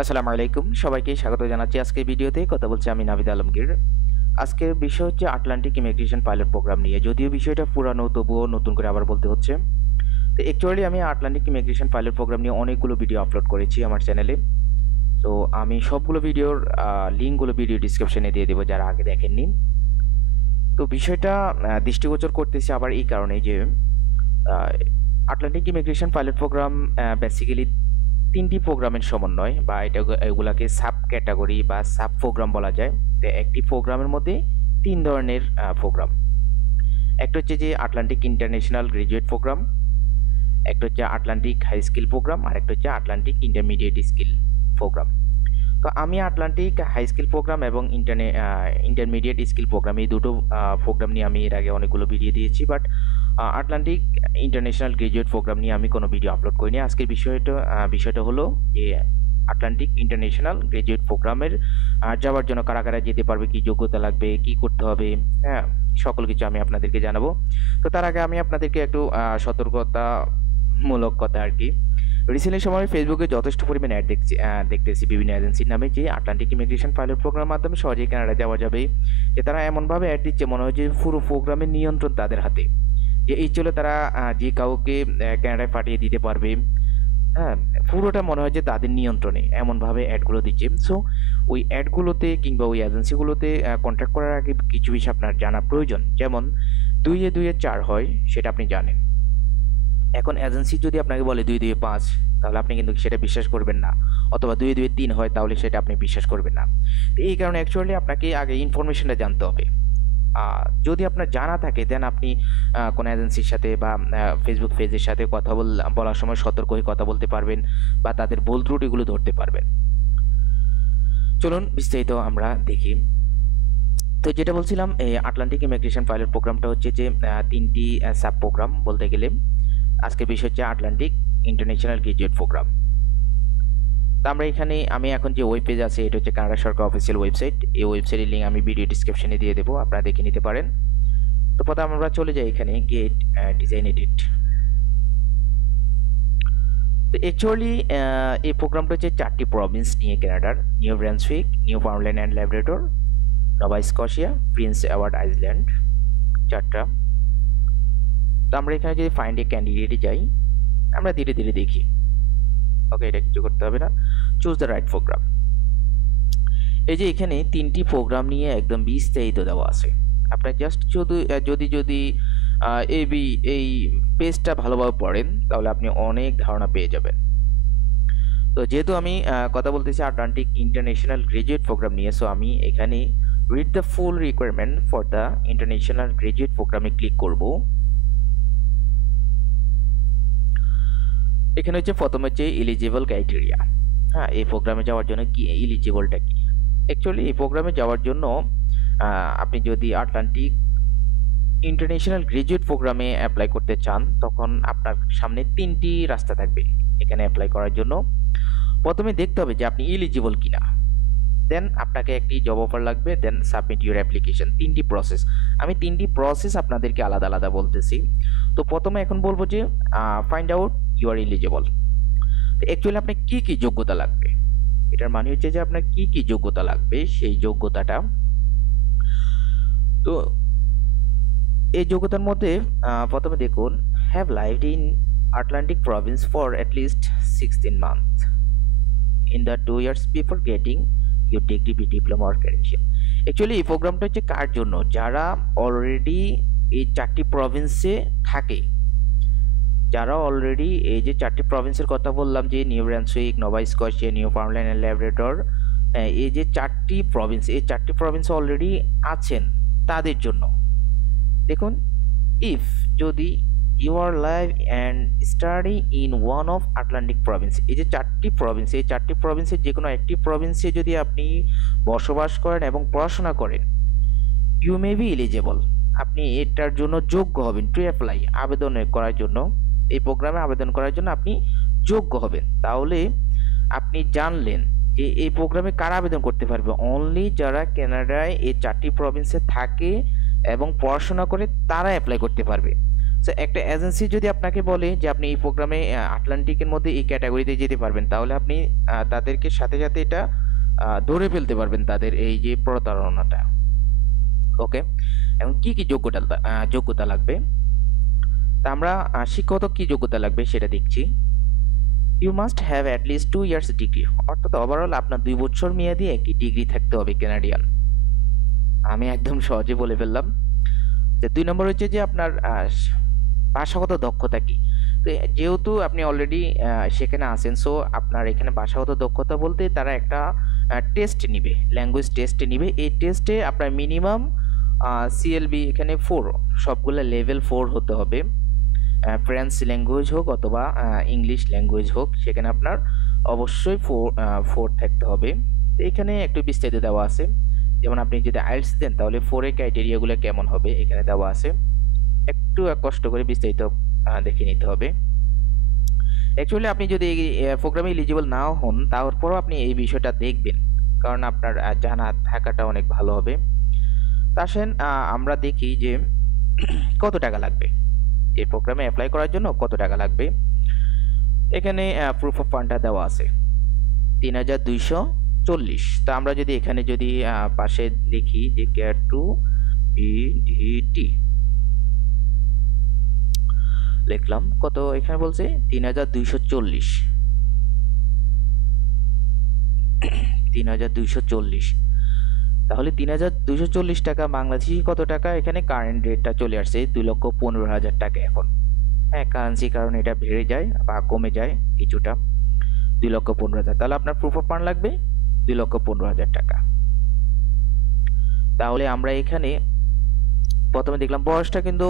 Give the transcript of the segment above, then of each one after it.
আসসালামু আলাইকুম, সবাইকে স্বাগত জানাচ্ছি আজকের ভিডিওতে। কথা বলছি আমি নাভিদ আলমগীর। আজকের বিষয় হচ্ছে আটলান্টিক ইমিগ্রেশন পাইলট প্রোগ্রাম নিয়ে। যদিও বিষয়টা পুরানো, তবুও নতুন করে আবার বলতে হচ্ছে। তো অ্যাকচুয়ালি আমি আটলান্টিক ইমিগ্রেশন পাইলট প্রোগ্রাম নিয়ে অনেকগুলো ভিডিও আপলোড করেছি আমার চ্যানেলে। তো আমি সবগুলো ভিডিওর লিঙ্কগুলো ভিডিও ডিসক্রিপশনে দিয়ে দেবো যারা আগে দেখেননি। তো বিষয়টা দৃষ্টিগোচর করতেছি আবার এই কারণে যে ah, Atlantic immigration pilot program basically তিনটি প্রোগ্রামের সমন্বয়, বা এগুলাকে সাব ক্যাটাগরি বা সাব প্রোগ্রাম বলা যায়। তো একটি প্রোগ্রামের মধ্যে তিন ধরনের প্রোগ্রাম। একটা হচ্ছে যে আটলান্টিক ইন্টারন্যাশনাল গ্রাজুয়েট প্রোগ্রাম, একটা হচ্ছে আটলান্টিক হাই স্কিল প্রোগ্রাম, আর একটা হচ্ছে আটলান্টিক ইন্টারমিডিয়েট স্কিল প্রোগ্রাম। তো আমি আটলান্টিক হাই স্কিল প্রোগ্রাম এবং ইন্টারমিডিয়েট স্কিল প্রোগ্রাম, এই দুটো প্রোগ্রাম নিয়ে আমি এর আগে অনেকগুলো ভিডিও দিয়েছি, but Atlantic international graduate programme নিয়ে আমি কোনো ভিডিও আপলোড করিনি। আজকের বিষয়টা হলো যে আটলান্টিক ইন্টারন্যাশনাল গ্রাজুয়েট প্রোগ্রামের যাওয়ার জন্য কারা কারা যেতে পারবে, কি যোগ্যতা লাগবে, কি করতে হবে, হ্যাঁ, সকল কিছু আমি আপনাদেরকে জানাবো। তো তার আগে আমি আপনাদেরকে একটু সতর্কতামূলক কথা আর কি। রিসেন্টলি সময় ফেসবুকে যথেষ্ট পরিমাণে অ্যাড দেখতেছি বিভিন্ন এজেন্সির নামে, যে আটলান্টিক ইমিগ্রেশন পাইলট প্রোগ্রামের মাধ্যমে সহজেই কানাডা যাওয়া যাবে। যে তারা এমনভাবে অ্যাড দিচ্ছে মনে হয় যে পুরো প্রোগ্রামের নিয়ন্ত্রণ তাদের হাতে, যে এই চলে তারা যে কাউকে কানাডায় পাঠিয়ে দিতে পারবে। হ্যাঁ, পুরোটা মনে হয় যে তাদের নিয়ন্ত্রণে, এমনভাবে অ্যাডগুলো দিচ্ছে। সো ওই অ্যাডগুলোতে কিংবা ওই এজেন্সিগুলোতে কন্ট্যাক্ট করার আগে কিছু বিষয় আপনার জানা প্রয়োজন। যেমন 2-2 4 হয়, সেটা আপনি জানেন। এখন এজেন্সি যদি আপনাকে বলে 2-2 5, তাহলে আপনি কিন্তু সেটা বিশ্বাস করবেন না। অথবা 2-2 3 হয়, তাহলে সেটা আপনি বিশ্বাস করবেন না। তো এই কারণে অ্যাকচুয়ালি আপনাকে আগে ইনফরমেশনটা জানতে হবে। যদি আপনার জানা থাকে, দেন আপনি কোনো এজেন্সির সাথে বা ফেসবুক পেজের সাথে কথা বলার সময় সতর্ক হয়ে কথা বলতে পারবেন, বা তাদের ভুল ত্রুটিগুলো ধরতে পারবেন। চলুন বিস্তারিত আমরা দেখি। তো যেটা বলছিলাম, এই আটলান্টিক ইমিগ্রেশন পাইলট প্রোগ্রামটা হচ্ছে যে তিনটি সাব প্রোগ্রাম বলতে গেলে। আজকের বিষয় হচ্ছে আটলান্টিক ইন্টারন্যাশনাল গ্রাজুয়েট প্রোগ্রাম। তো আমি এখন যে ওয়েব পেজ আছে, এটা হচ্ছে কানাডা সরকার অফিসিয়াল ওয়েবসাইট। এই ওয়েবসাইটের লিঙ্ক আমি ভিডিও ডিসক্রিপশনে দিয়ে দেবো, আপনারা দেখে নিতে পারেন। তো প্রথমে আমরা চলে যাই এখানে গেট ডিজাইন এডিট। তো অ্যাকচুয়ালি এই প্রোগ্রামটা হচ্ছে 4টি প্রভিন্স নিয়ে কানাডার: New Brunswick, Newfoundland and Labrador, Nova Scotia, Prince Edward Island, 4টা। তো আমরা এখানে যদি ফাইন্ড এ ক্যান্ডিডেটে যাই, আমরা ধীরে ধীরে দেখি। ওকে, এটা কিছু করতে হবে না, চুজ দ্য রাইট প্রোগ্রাম। এই যে এখানে 3টি প্রোগ্রাম নিয়ে একদম বিস্তারিত দেওয়া আছে। আপনার জাস্ট যদি এই পেজটা ভালোভাবে পড়েন, তাহলে আপনি অনেক ধারণা পেয়ে যাবেন। তো যেহেতু আমি কথা বলতেছি আটলান্টিক ইন্টারন্যাশনাল গ্রাজুয়েট প্রোগ্রাম নিয়ে, সো আমি এখানে read the full requirement for the international graduate প্রোগ্রামে ক্লিক করব। এখানে হচ্ছে প্রথমে হচ্ছে এলিজিবল ক্রাইটেরিয়া। হ্যাঁ, এই প্রোগ্রামে যাওয়ার জন্য কি এলিজিবলটা কি। অ্যাকচুয়ালি এই প্রোগ্রামে যাওয়ার জন্য আপনি যদি আটলান্টিক ইন্টারন্যাশনাল গ্রাজুয়েট প্রোগ্রামে অ্যাপ্লাই করতে চান, তখন আপনার সামনে 3টি রাস্তা থাকবে এখানে অ্যাপ্লাই করার জন্য। প্রথমে দেখতে হবে যে আপনি এলিজিবল কিনা, দেন আপনাকে একটি জব অফার লাগবে, দেন সাবমিট ইউর অ্যাপ্লিকেশন। 3টি প্রসেস, আমি 3টি প্রসেস আপনাদেরকে আলাদা আলাদা বলতেছি। তো প্রথমে এখন বলবো যে find out you are eligible. তো অ্যাকচুয়ালি আপনার কি কি যোগ্যতা লাগবে, এটার মানে হচ্ছে যে আপনার কি কি যোগ্যতা লাগবে, সেই যোগ্যতাটা। তো এই যোগ্যতার মধ্যে প্রথমে দেখুন, have lived in Atlantic province for at least 16 month in the 2 years before getting your degree, diploma or credential. Actually এই প্রোগ্রামটা হচ্ছে কার জন্য? যারা অলরেডি এই 4টি প্রভিন্সে থাকে, যারা অলরেডি এই যে 4টি প্রভিন্সের কথা বললাম, যে New Brunswick, Nova Scotia, Newfoundland and Labrador, এই যে 4টি প্রভিন্স, এই 4টি প্রভিন্সে অলরেডি আছেন, তাদের জন্য। দেখুন, ইফ যদি you are live and study in one of Atlantic province, এই যে 4টি প্রভিন্স, এই 4টি প্রভিন্সের যে কোনো একটি প্রভিন্সে যদি আপনি বসবাস করেন এবং পড়াশোনা করেন, ইউ মে বি এলিজেবল, আপনি এটার জন্য যোগ্য হবেন টু অ্যাপ্লাই, আবেদন করার জন্য, এই প্রোগ্রামে আবেদন করার জন্য আপনি যোগ্য হবেন। তাহলে আপনি জানলেন যে এই প্রোগ্রামে কারা আবেদন করতে পারবে। অনলি যারা কানাডায় এই 4টি প্রভিন্সে থাকে এবং পড়াশোনা করে, তারা অ্যাপ্লাই করতে পারবে। সো একটা এজেন্সি যদি আপনাকে বলে যে আপনি এই প্রোগ্রামে আটলান্টিকের মধ্যে এই ক্যাটাগরিতে যেতে পারবেন, তাহলে আপনি তাদেরকে সাথে সাথে এটা ধরে ফেলতে পারবেন, তাদের এই যে প্রতারণাটা। ওকে, এখন কি কি যোগ্যতা লাগবে, তা আমরা শিক্ষাগত কি যোগ্যতা লাগবে সেটা দেখছি। You must have at least 2 years degree, অর্থাৎ ওভারঅল আপনার 2 বছর মেয়াদি একটি ডিগ্রি থাকতে হবে কানাডিয়ান। আমি একদম সহজে বলে ফেললাম। যে 2 নম্বর হচ্ছে যে আপনার ভাষাগত দক্ষতা কি। তো যেহেতু আপনি অলরেডি সেখানে আছেন, সো আপনার এখানে ভাষাগত দক্ষতা বলতে তারা একটা টেস্ট নিবে, ল্যাঙ্গুয়েজ টেস্ট নিবে। এই টেস্টে আপনার মিনিমাম সিএলবি এখানে 4, সবগুলো লেভেল 4 হতে হবে। ফ্রেঞ্চ ল্যাঙ্গুয়েজ হোক অথবা ইংলিশ ল্যাঙ্গুয়েজ হোক, সেখানে আপনার অবশ্যই 4 থাকতে হবে। তো এখানে একটু বিস্তারিত দেওয়া আছে, যেমন আপনি যদি আইএলটিএস দেন তাহলে 4 এর ক্রাইটেরিয়াগুলো কেমন হবে এখানে দেওয়া আছে, একটু কষ্ট করে বিস্তারিত দেখে নিতে হবে। অ্যাকচুয়ালি আপনি যদি প্রোগ্রামে এলিজিবল নাও হন, তারপরও আপনি এই বিষয়টা দেখবেন, কারণ আপনার জানা থাকাটা অনেক ভালো হবে। তা আসেন আমরা দেখি যে কত টাকা লাগবে, এই প্রোগ্রামে অ্যাপ্লাই করার জন্য কত টাকা লাগবে। এখানে প্রুফ অফ ফান্ডটা দেওয়া আছে 3240। তা আমরা যদি এখানে যদি পাশে লিখি যে কেয়ার টু বিডিটি লিখলাম, কত এখানে বলছে 3240, 3240। তাহলে 3240 টাকা বাংলাদেশি কত টাকা, এখানে কারেন্ট রেটটা চলে আসছে 2,15,000 টাকা এখন। হ্যাঁ, কারেন্সি কারণ এটা বেড়ে যায় বা কমে যায় কিছুটা, 2,15,000। তাহলে আপনার প্রুফ অফ ফান্ড লাগবে 2,15,000 টাকা। তাহলে আমরা এখানে প্রথমে দেখলাম বয়সটা কিন্তু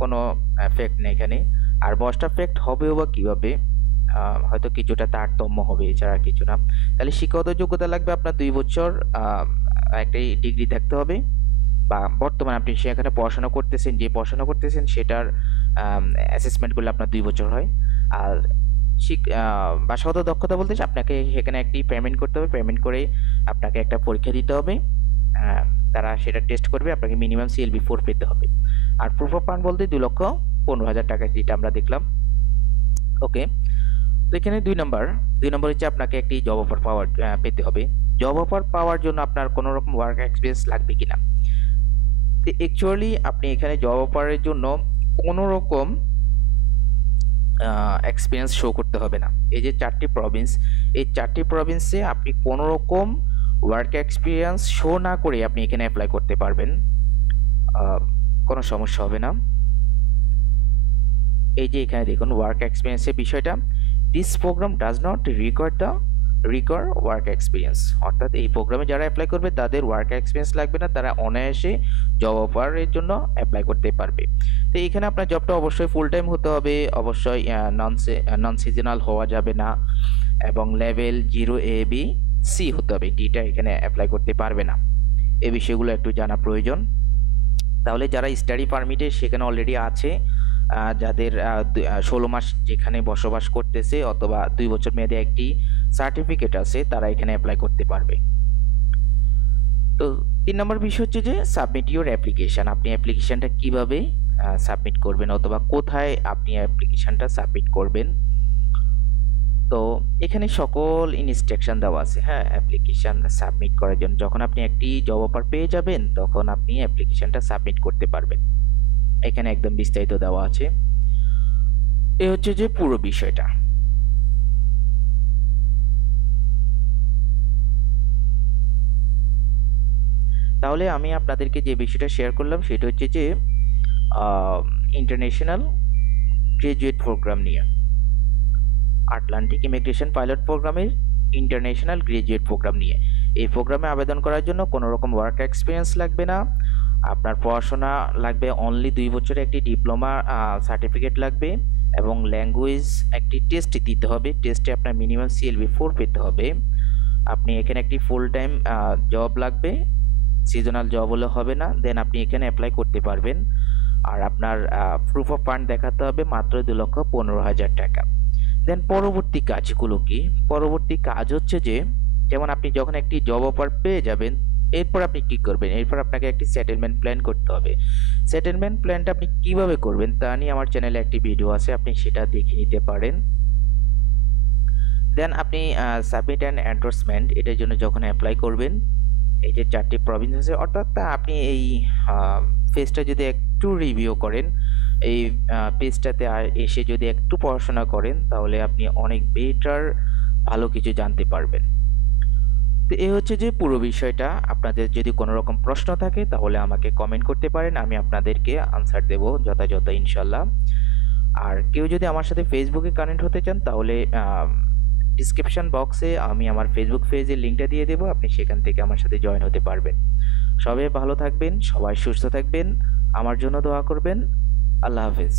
কোনো ফ্যাক্ট নেই এখানে, আর বয়সটা ফ্যাক্ট হবেও বা কীভাবে, হয়তো কিছুটা তারতম্য হবে, এছাড়া কিছু না। তাহলে শিক্ষাগত যোগ্যতা লাগবে আপনার 2 বছর একটি ডিগ্রি থাকতে হবে, বা বর্তমানে আপনি সেখানে পড়াশোনা করতেছেন, যে পড়াশোনা করতেছেন সেটার অ্যাসেসমেন্ট করলে আপনার 2 বছর হয়। আর ভাষাগত দক্ষতা বলতে আপনাকে সেখানে একটি পেমেন্ট করতে হবে, পেমেন্ট করে আপনাকে একটা পরীক্ষা দিতে হবে, তারা সেটা টেস্ট করবে, আপনাকে মিনিমাম সিএলবি 4 পেতে হবে। আর প্রুফ অফ ফান্ড বলতে 2,15,000 টাকা, যেটা আমরা দেখলাম। ওকে, তো এখানে 2 নম্বর হচ্ছে আপনাকে একটি জব অফার পেতে হবে। জব অফার পাওয়ার জন্য আপনার কোনো রকম ওয়ার্ক এক্সপিরিয়েন্স লাগবে কিনা। তো অ্যাকচুয়ালি আপনি এখানে জব অফারের জন্য কোনো রকম এক্সপিরিয়েন্স শো করতে হবে না। এই যে 4টি প্রভিন্স, এই 4টি প্রভিন্সে আপনি কোনো রকম ওয়ার্ক এক্সপিরিয়েন্স শো না করে আপনি এখানে অ্যাপ্লাই করতে পারবেন, কোনো সমস্যা হবে না। এই যে এখানে দেখুন ওয়ার্ক এক্সপিরিয়েন্সের বিষয়টা, this programme does not require work experience, অর্থাৎ এই প্রোগ্রামে যারা অ্যাপ্লাই করবে তাদের ওয়ার্ক এক্সপিরিয়েন্স লাগবে না, তারা অনায়াসে জব অফারের জন্য অ্যাপ্লাই করতে পারবে। তো এখানে আপনার জবটা অবশ্যই ফুল টাইম হতে হবে, অবশ্যই নন সিজনাল হওয়া যাবে না, এবং লেভেল 0A-B-C হতে হবে, ডিটা এখানে অ্যাপ্লাই করতে পারবে না। এই বিষয়গুলো একটু জানা প্রয়োজন। তাহলে যারা স্টাডি পারমিটে সেখানে অলরেডি আছে, যাদের 16 মাস যেখানে বসবাস করতেছে অথবা 2 বছর মেয়াদী একটি সার্টিফিকেট আছে, তারা এখানে অ্যাপ্লাই করতে পারবে। তো 3 নম্বর বিষয় হচ্ছে যে সাবমিট ইউর অ্যাপ্লিকেশন, আপনি অ্যাপ্লিকেশনটা কিভাবে সাবমিট করবেন অথবা কোথায় আপনি অ্যাপ্লিকেশনটা সাবমিট করবেন। তো এখানে সকল ইনস্ট্রাকশন দেওয়া আছে, হ্যাঁ, অ্যাপ্লিকেশন সাবমিট করার জন্য। যখন আপনি একটি জব অফার পেয়ে যাবেন তখন আপনি অ্যাপ্লিকেশনটা সাবমিট করতে পারবেন, এখানে একদম বিস্তারিত দেওয়া আছে। এ হচ্ছে যে পুরো বিষয়টা। তাহলে আমি আপনাদেরকে যে বিষয়টা শেয়ার করলাম সেটা হচ্ছে যে ইন্টারন্যাশনাল গ্রাজুয়েট প্রোগ্রাম নিয়ে, আটলান্টিক ইমিগ্রেশন পাইলট প্রোগ্রামের ইন্টারন্যাশনাল গ্রাজুয়েট প্রোগ্রাম নিয়ে। এই প্রোগ্রামে আবেদন করার জন্য কোনো রকম ওয়ার্ক এক্সপিরিয়েন্স লাগবে না, আপনার পড়াশোনা লাগবে অনলি 2 বছরের একটি ডিপ্লোমা সার্টিফিকেট লাগবে, এবং ল্যাঙ্গুয়েজ একটি টেস্ট দিতে হবে, টেস্টে আপনার মিনিমাম সিএলবি 4 পেতে হবে। আপনি এখানে একটি ফুল টাইম জব লাগবে, সিজনাল জব হলে হবে না, দেন আপনি এখানে অ্যাপ্লাই করতে পারবেন। আর আপনার প্রুফ অফ ফান্ড দেখাতে হবে মাত্র 2,15,000 টাকা। দেন পরবর্তী কাজগুলো কি, পরবর্তী কাজ হচ্ছে যে যেমন আপনি যখন একটি জব অফার পেয়ে যাবেন এরপর আপনি কি করবেন? এরপর আপনাকে একটি সেটেলমেন্ট প্ল্যান করতে হবে। সেটেলমেন্ট প্ল্যানটা আপনি কিভাবে করবেন তা নিয়ে আমার চ্যানেলে একটি ভিডিও আছে, আপনি সেটা দেখে নিতে পারেন। দেন আপনি সাবমিট অ্যান্ড এন্ডোর্সমেন্ট এটার জন্য যখন অ্যাপ্লাই করবেন, এই যে ৪ টি প্রভিন্স আছে, অর্থাৎ আপনি এই পেজটা যদি একটু রিভিউ করেন, এই পেজটাতে এসে যদি একটু পড়াশোনা করেন, তাহলে আপনি অনেক বেটার ভালো কিছু জানতে পারবেন। তো এই হচ্ছে যে পুরো বিষয়টা। আপনাদের যদি কোনো রকম প্রশ্ন থাকে তাহলে আমাকে কমেন্ট করতে পারেন, আমি আপনাদেরকে আনসার দেব যথাযথ ইনশাল্লাহ। আর কেউ যদি আমার সাথে ফেসবুকে কানেক্ট হতে চান তাহলে ডিসক্রিপশন বক্সে আমি আমার ফেসবুক পেজের লিঙ্কটা দিয়ে দেবো, আপনি সেখান থেকে আমার সাথে জয়েন হতে পারবেন। সবাই ভালো থাকবেন, সবাই সুস্থ থাকবেন, আমার জন্য দোয়া করবেন। আল্লাহ হাফেজ।